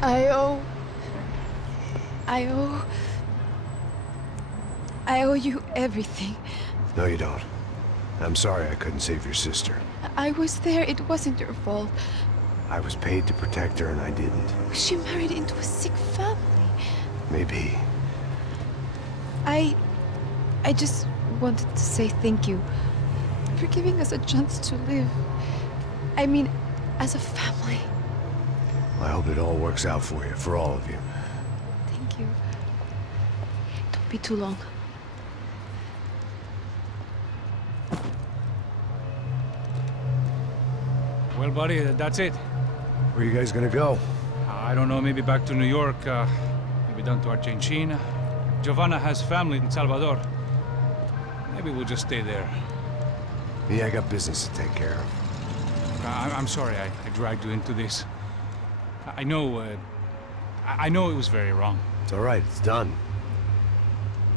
I owe... I owe... I owe you everything. No, you don't. I'm sorry I couldn't save your sister. I was there. It wasn't your fault. I was paid to protect her and I didn't. She married into a sick family. Maybe. I just wanted to say thank you for giving us a chance to live. I mean, as a family. I hope it all works out for you, for all of you. Thank you. Don't be too long. Well, buddy, that's it. Where are you guys gonna go? I don't know, maybe back to New York, maybe down to Argentina. Giovanna has family in Salvador. Maybe we'll just stay there. Me, I got business to take care of. I'm sorry I dragged you into this. I know it was very wrong. It's all right, it's done.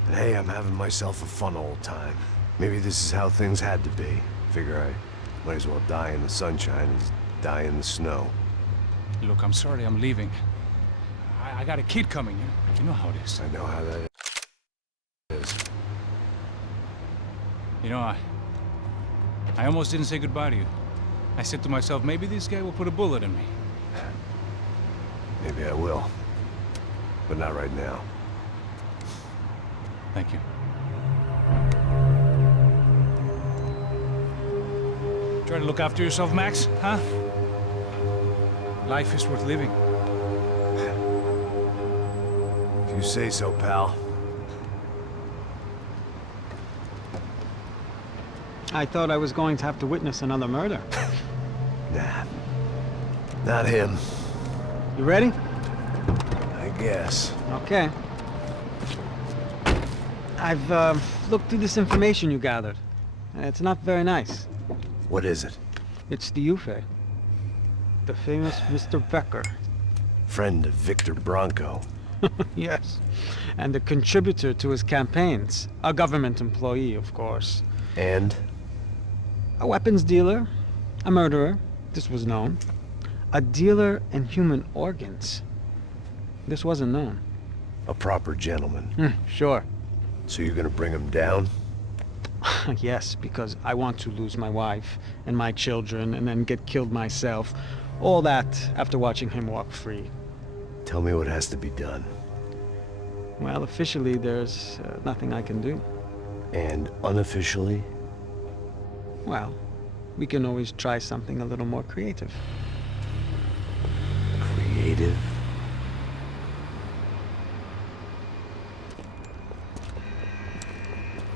But hey, I'm having myself a fun old time. Maybe this is how things had to be. Figure I might as well die in the sunshine as die in the snow. Look, I'm sorry I'm leaving. I got a kid coming. You know how it is. I know how that is. You know, I almost didn't say goodbye to you. I said to myself, maybe this guy will put a bullet in me. Maybe I will. But not right now. Thank you. Try to look after yourself, Max, huh? Life is worth living. If you say so, pal. I thought I was going to have to witness another murder. Nah. Not him. You ready? I guess. Okay. I've looked through this information you gathered. It's not very nice. What is it? It's the Ufe. The famous Mr. Becker. Friend of Victor Bronco. Yes. And a contributor to his campaigns. A government employee, of course. And? A weapons dealer. A murderer. This was known. A dealer in human organs. This wasn't known. A proper gentleman. Sure. So you're gonna bring him down? Yes, because I want to lose my wife and my children and then get killed myself. All that after watching him walk free. Tell me what has to be done. Well, officially there's nothing I can do. And unofficially? Well, we can always try something a little more creative. Creative?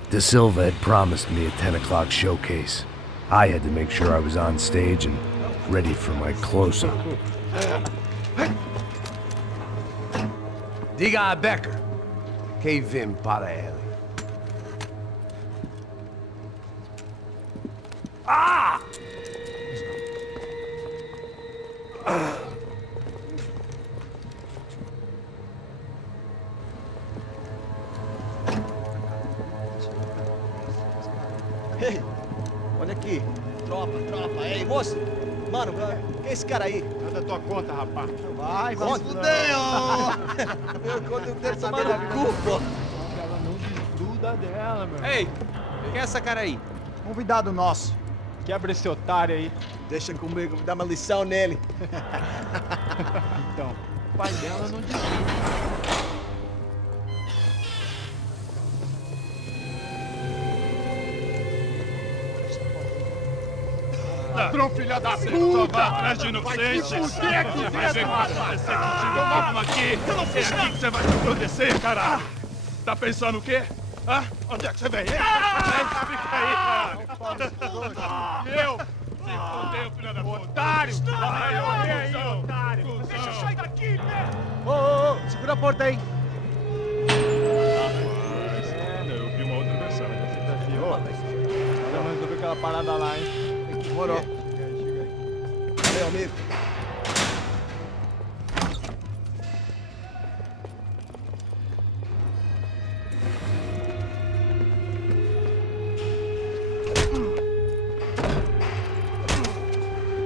De Silva had promised me a 10 o'clock showcase. I had to make sure I was on stage and ready for my close-up. Diga a Becker. Que vim para ele. Ah! Ei, olha aqui. Tropa. Ei, moço. Mano, quem é esse cara aí? Nada tua conta, rapaz. Vai se fuder, ó. Meu conta, eu quero tomar no cu, pô. Ela não desgruda dela, meu. Ei, quem é essa cara aí? Convidado nosso. Quebra esse otário aí. Deixa comigo, vou dar uma lição nele. Então, o pai dela não desgruda. Ladrão, filha da puta! Só vai atrás de inocente! Vai ver como vai ser contigo mesmo aqui! Eu não fiz aqui que você vai se proteger, cara! Tá pensando o quê? Hã? Onde é que você vem? Fica aí, cara! Eu? Se fodeu, filha da puta! Otário! Vai, olha aí, otário! Deixa eu sair daqui, né? Ô, segura a porta aí. Eu vi uma outra versão. Vamos resolver aquela parada lá, hein? Demorou. Meu amigo.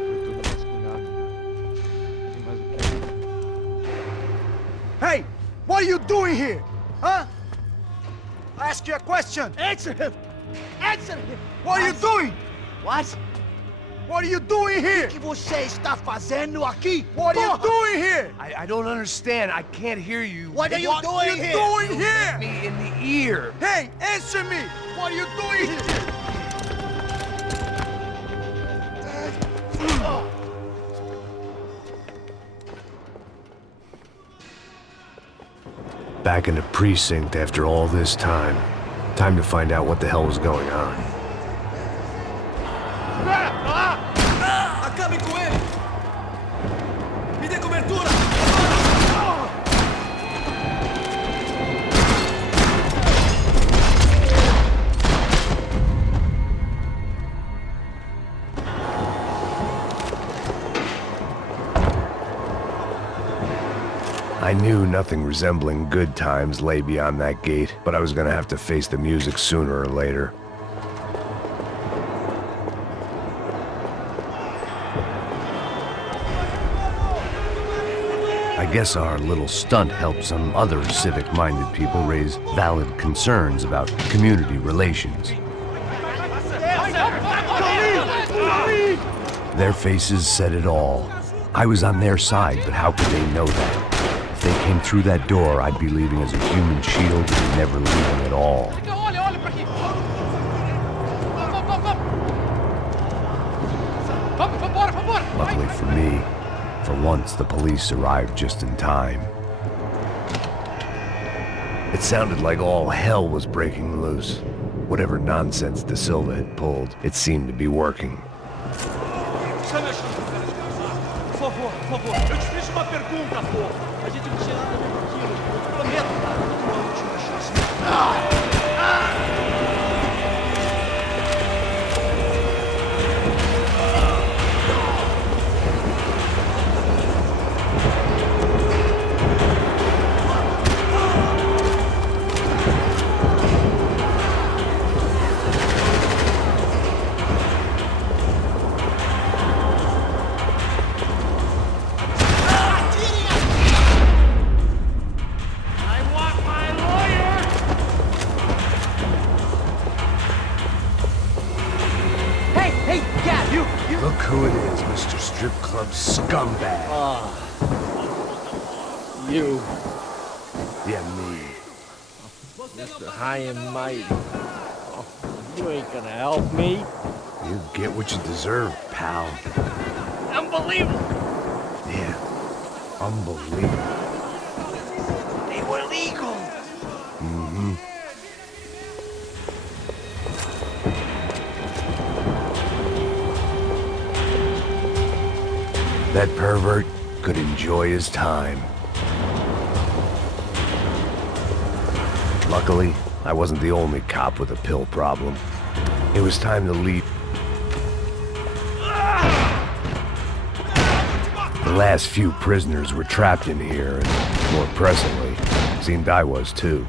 Foi tudo vasculhado. Tem mais o quê? doing here? Huh? I ask you a question. Answer him. Answer him. What are you doing? What? What are you doing here? O que você está fazendo aqui? What are you doing here? I don't understand. I can't hear you. What are you doing here? What are you doing here? Me in the ear. Hey, answer me. What are you doing here? Back in the precinct after all this time. Time to find out what the hell was going on. Acabe com ele! Me dê cobertura! I knew nothing resembling good times lay beyond that gate, but I was gonna have to face the music sooner or later. I guess our little stunt helped some other civic-minded people raise valid concerns about community relations. Their faces said it all. I was on their side, but how could they know that? If they came through that door, I'd be leaving as a human shield and never leaving at all. Luckily for me, for once the police arrived just in time. It sounded like all hell was breaking loose. Whatever nonsense De Silva had pulled, it seemed to be working. Por favor, eu te fiz uma pergunta, pô. A gente não tinha nada a ver com aquilo. Eu prometo dar uma última chance. Look who it is, Mr. Strip Club Scumbag. You, Yeah, me. Mr. High and Mighty. Oh, you ain't gonna help me. You get what you deserve, pal. Unbelievable. Yeah, unbelievable. They were legal. Mm-hmm. That pervert could enjoy his time. Luckily, I wasn't the only cop with a pill problem. It was time to leave. The last few prisoners were trapped in here, and more pressingly, it seemed I was too.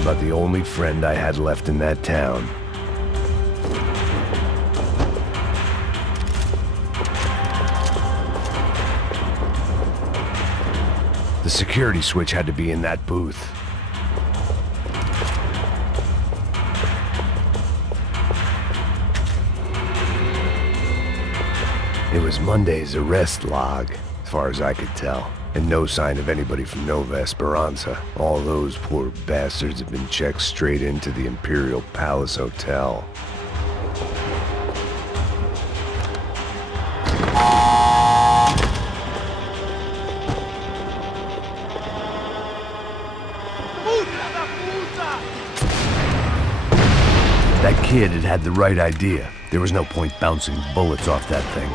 About the only friend I had left in that town. The security switch had to be in that booth. It was Monday's arrest log, as far as I could tell. And no sign of anybody from Nova Esperanza. All those poor bastards have been checked straight into the Imperial Palace Hotel. That kid had had the right idea. There was no point bouncing bullets off that thing.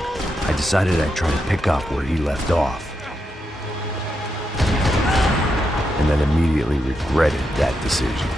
I decided I'd try to pick up where he left off. And then immediately regretted that decision.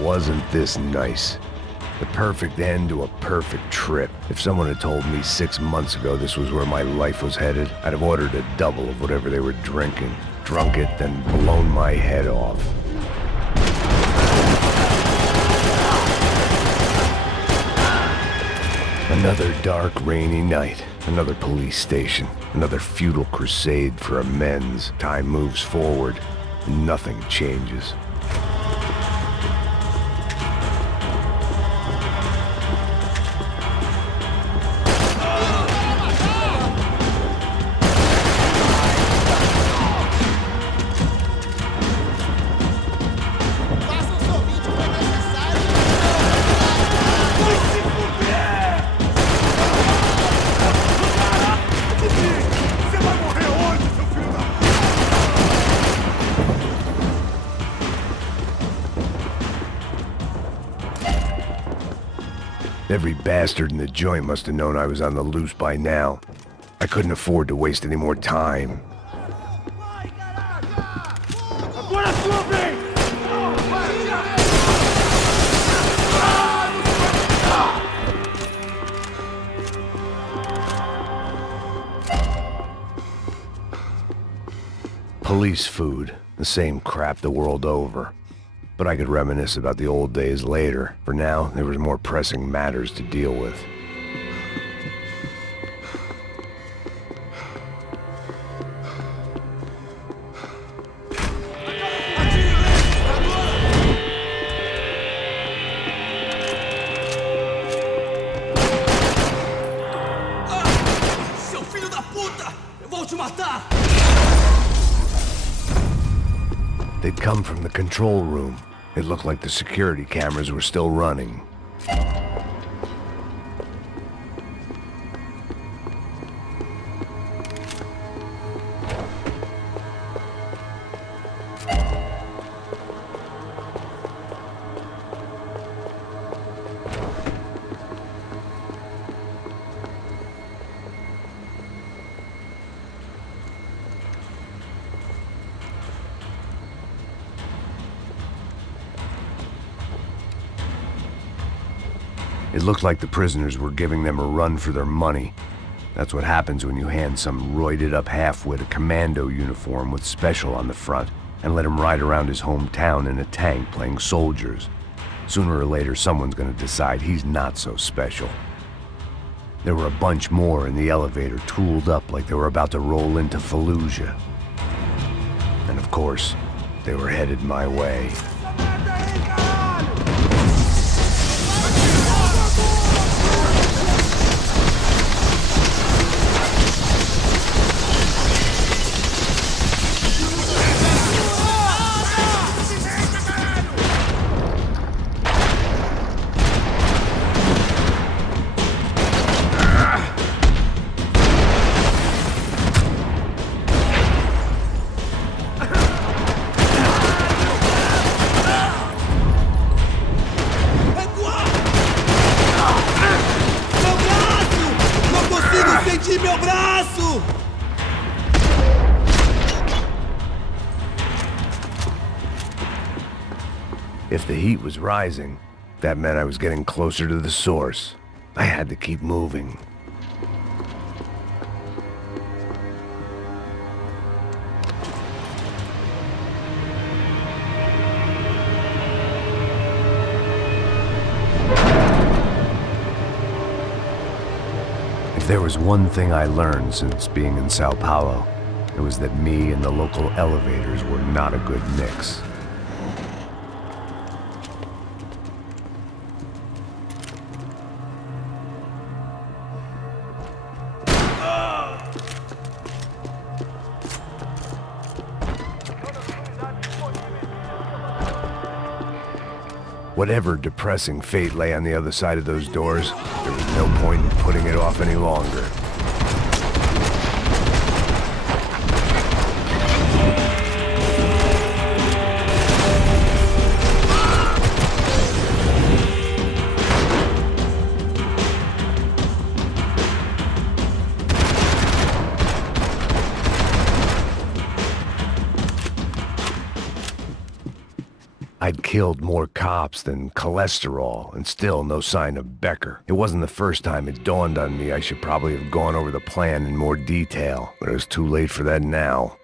Wasn't this nice? The perfect end to a perfect trip. If someone had told me 6 months ago this was where my life was headed, I'd have ordered a double of whatever they were drinking, drunk it, then blown my head off. Another dark, rainy night. Another police station. Another futile crusade for amends. Time moves forward, and nothing changes. Every bastard in the joint must have known I was on the loose by now. I couldn't afford to waste any more time. Police food, the same crap the world over. But I could reminisce about the old days later. For now, there was more pressing matters to deal with. Seu filho da puta! Eu vou te matar! They'd come from the control room. It looked like the security cameras were still running. It looked like the prisoners were giving them a run for their money. That's what happens when you hand some roided-up halfwit a commando uniform with special on the front and let him ride around his hometown in a tank playing soldiers. Sooner or later, someone's gonna decide he's not so special. There were a bunch more in the elevator, tooled up like they were about to roll into Fallujah. And of course, they were headed my way. Perdi meu braço! If the heat was rising, that meant I was getting closer to the source. I had to keep moving. If there was one thing I learned since being in Sao Paulo, it was that me and the local elevators were not a good mix. Whatever depressing fate lay on the other side of those doors, there was no point in putting it off any longer. I'd killed more cops than cholesterol, and still no sign of Becker. It wasn't the first time it dawned on me I should probably have gone over the plan in more detail, but it was too late for that now.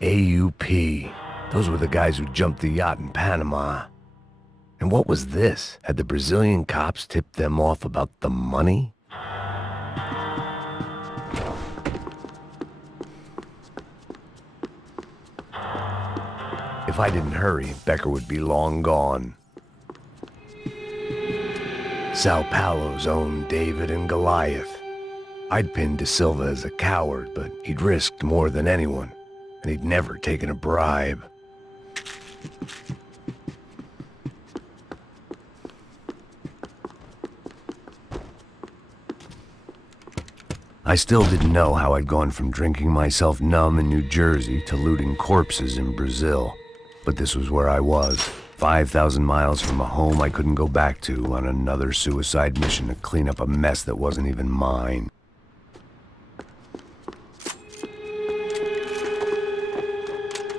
AUP. Those were the guys who jumped the yacht in Panama. And what was this? Had the Brazilian cops tipped them off about the money? If I didn't hurry, Becker would be long gone. Sao Paulo's own David and Goliath. I'd pinned De Silva as a coward, but he'd risked more than anyone, and he'd never taken a bribe. I still didn't know how I'd gone from drinking myself numb in New Jersey to looting corpses in Brazil. But this was where I was, 5,000 miles from a home I couldn't go back to on another suicide mission to clean up a mess that wasn't even mine.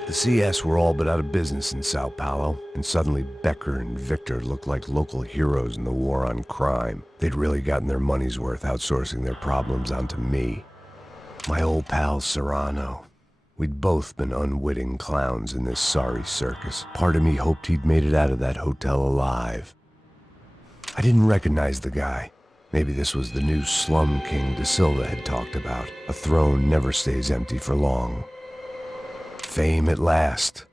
The CS were all but out of business in Sao Paulo, and suddenly Becker and Victor looked like local heroes in the war on crime. They'd really gotten their money's worth outsourcing their problems onto me. My old pal Serrano. We'd both been unwitting clowns in this sorry circus. Part of me hoped he'd made it out of that hotel alive. I didn't recognize the guy. Maybe this was the new slum king De Silva had talked about. A throne never stays empty for long. Fame at last.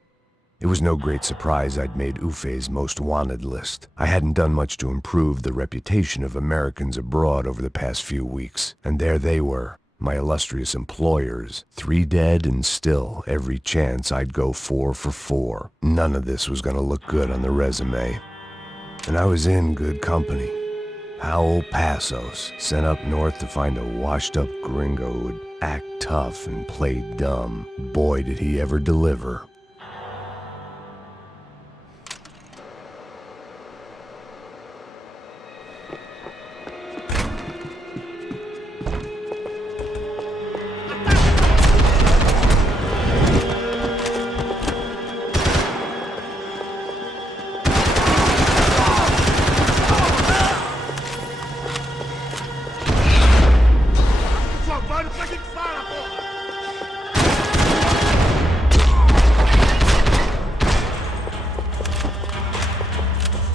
It was no great surprise I'd made Ufe's most wanted list. I hadn't done much to improve the reputation of Americans abroad over the past few weeks, and there they were, my illustrious employers, 3 dead and still every chance I'd go 4 for 4. None of this was gonna look good on the resume. And I was in good company. Powell Passos, sent up north to find a washed-up gringo who would act tough and play dumb. Boy, did he ever deliver.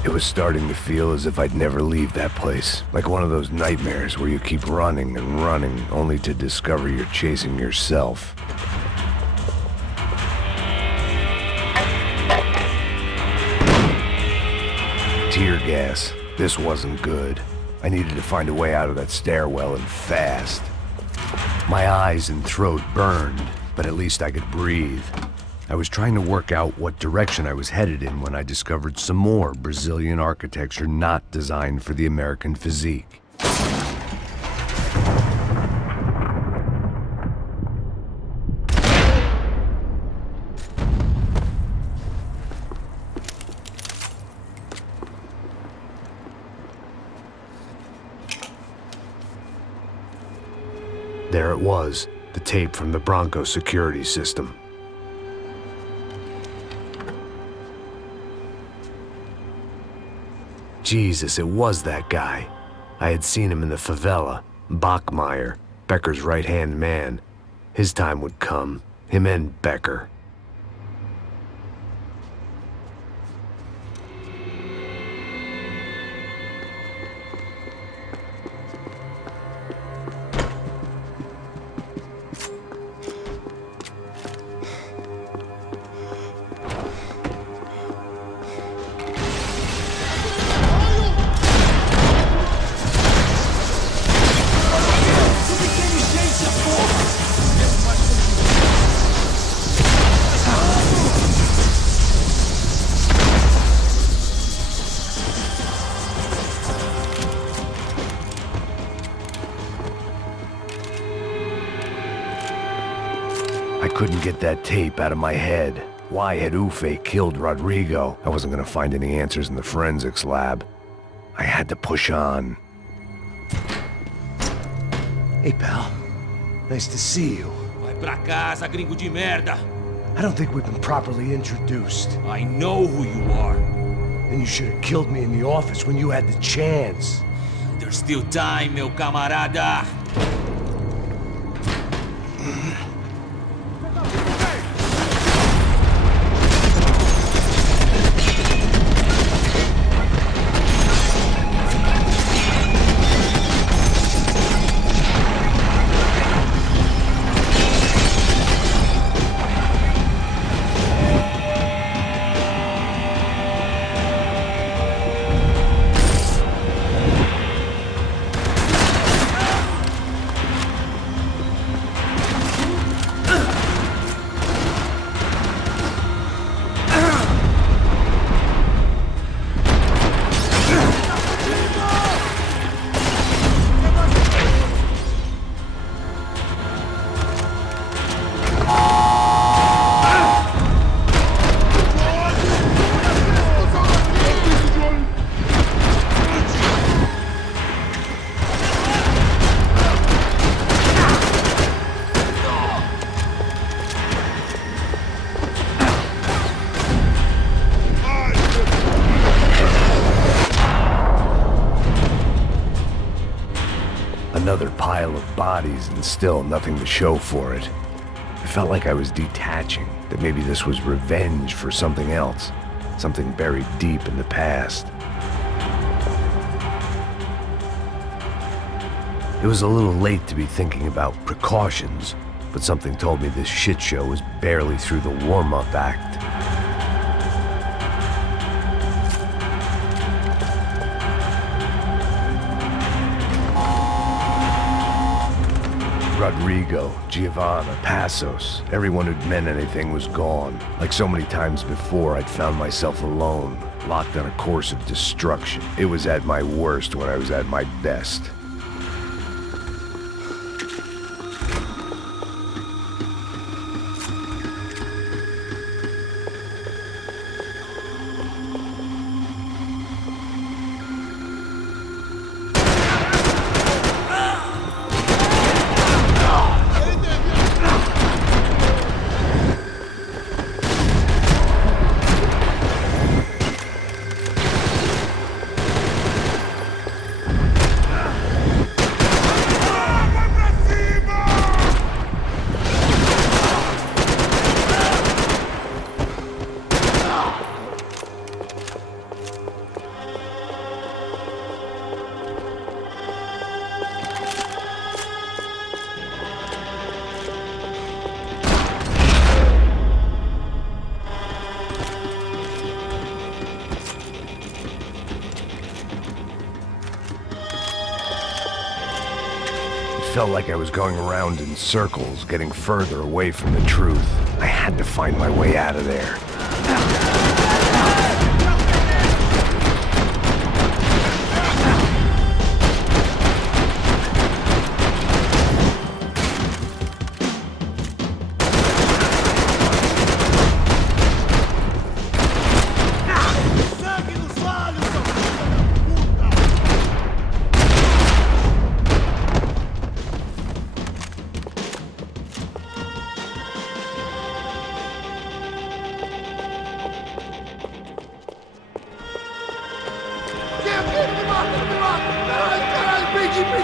It was starting to feel as if I'd never leave that place. Like one of those nightmares where you keep running and running, only to discover you're chasing yourself. Tear gas. This wasn't good. I needed to find a way out of that stairwell and fast. My eyes and throat burned, but at least I could breathe. I was trying to work out what direction I was headed in when I discovered some more Brazilian architecture not designed for the American physique. There it was, the tape from the Bronco security system. Jesus, it was that guy. I had seen him in the favela, Bachmeyer, Becker's right-hand man. His time would come, him and Becker. I couldn't get that tape out of my head. Why had Ufe killed Rodrigo? I wasn't gonna find any answers in the forensics lab. I had to push on. Hey, pal. Nice to see you. Vai pra casa, gringo de merda. I don't think we've been properly introduced. I know who you are. And you should have killed me in the office when you had the chance. There's still time, meu camarada. Another pile of bodies and still nothing to show for it. I felt like I was detaching, that maybe this was revenge for something else, something buried deep in the past. It was a little late to be thinking about precautions, but something told me this shit show was barely through the warm-up act. Rodrigo, Giovanna, Passos, everyone who'd meant anything was gone. Like so many times before, I'd found myself alone, locked on a course of destruction. It was at my worst when I was at my best. Felt like I was going around in circles, getting further away from the truth. I had to find my way out of there.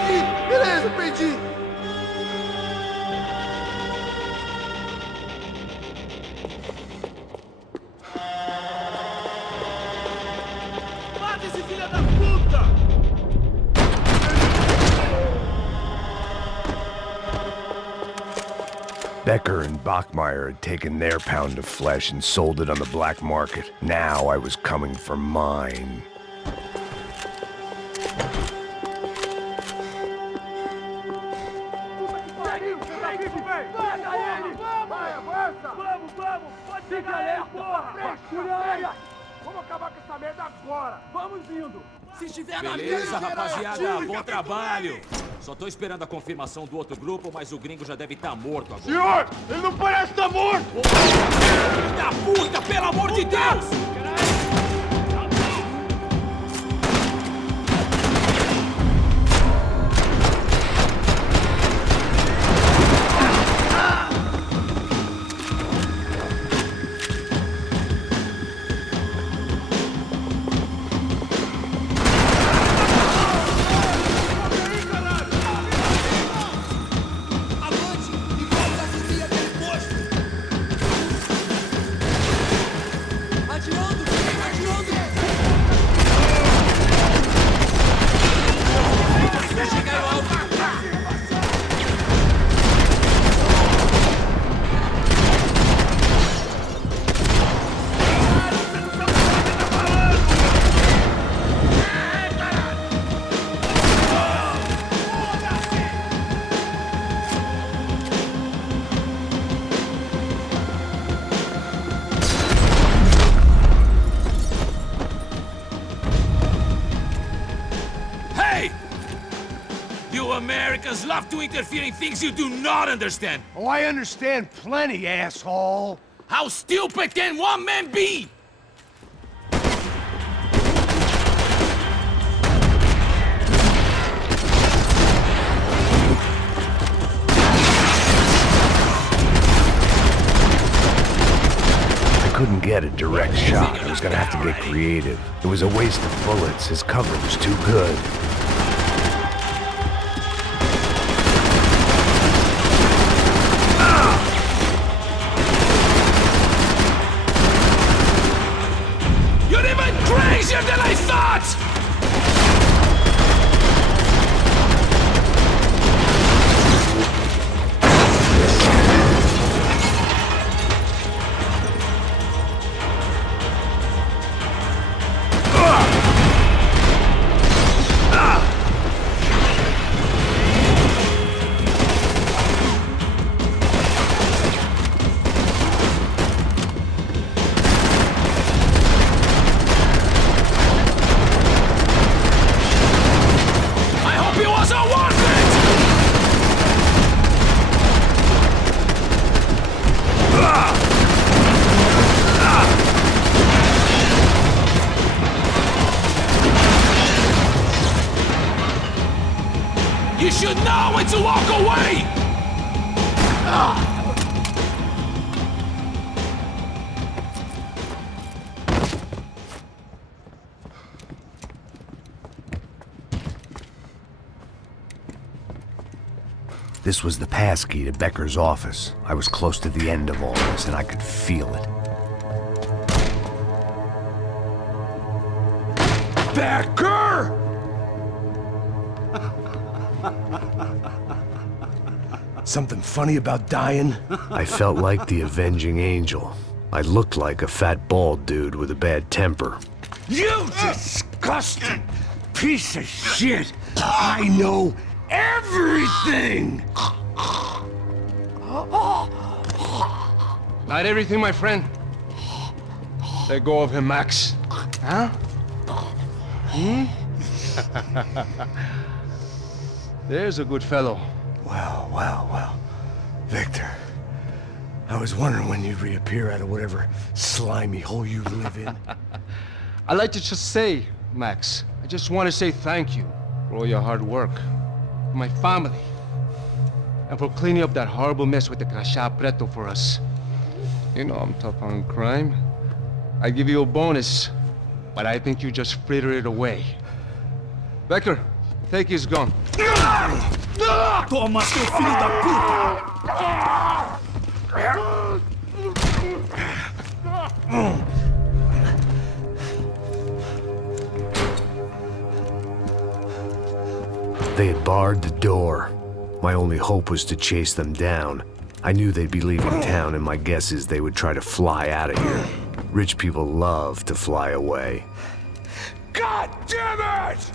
aqui! Beleza, perdi! Mata esse filho da puta! Becker and Bachmeyer had taken their pound of flesh and sold it on the black market. Now I was coming for mine. Vamos acabar com essa merda agora! Vamos indo! Se estiver na Beleza, rapaziada, bom trabalho. Só tô esperando a confirmação do outro grupo, mas o gringo já deve estar morto agora. Senhor, ele não parece estar morto! Filho da puta, pelo amor de Deus! Americans love to interfere in things you do not understand. Oh, I understand plenty, asshole. How stupid can one man be? I couldn't get a direct shot. I was gonna have to get creative. It was a waste of bullets. His cover was too good. Crazier than I thought! You should know when to walk away! This was the passkey to Becker's office. I was close to the end of all this, and I could feel it. Becker! Something funny about dying? I felt like the avenging angel. I looked like a fat bald dude with a bad temper. You disgusting piece of shit! I know everything! Not everything, my friend. Let go of him, Max. Huh? There's a good fellow. Well, well, well. Victor, I was wondering when you'd reappear out of whatever slimy hole you live in. I'd like to just say, Max, I just want to say thank you for all your hard work, for my family, and for cleaning up that horrible mess with the crachá preto for us. You know I'm tough on crime. I give you a bonus, but I think you just fritter it away. Becker, Take his gun. Toma, seu filho da puta! They had barred the door. My only hope was to chase them down. I knew they'd be leaving town, and my guess is they would try to fly out of here. Rich people love to fly away. God damn it!